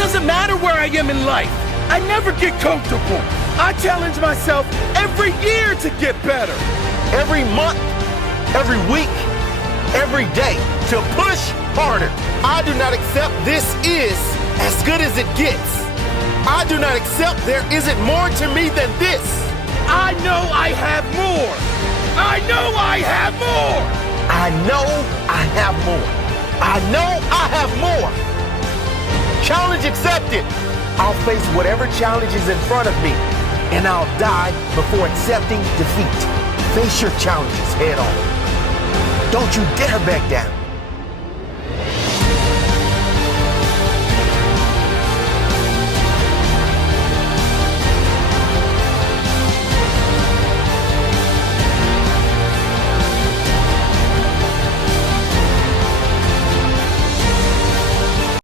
doesn't matter where I am in life. I never get comfortable. I challenge myself every year to get better. Every month, every week, every day to push harder. I do not accept this is as good as it gets. I do not accept there isn't more to me than this. I know I have more. I know I have more. I know I have more. I know I have more. Challenge accepted. I'll face whatever challenge is in front of me, and I'll die before accepting defeat. Face your challenges head on. Don't you dare back down.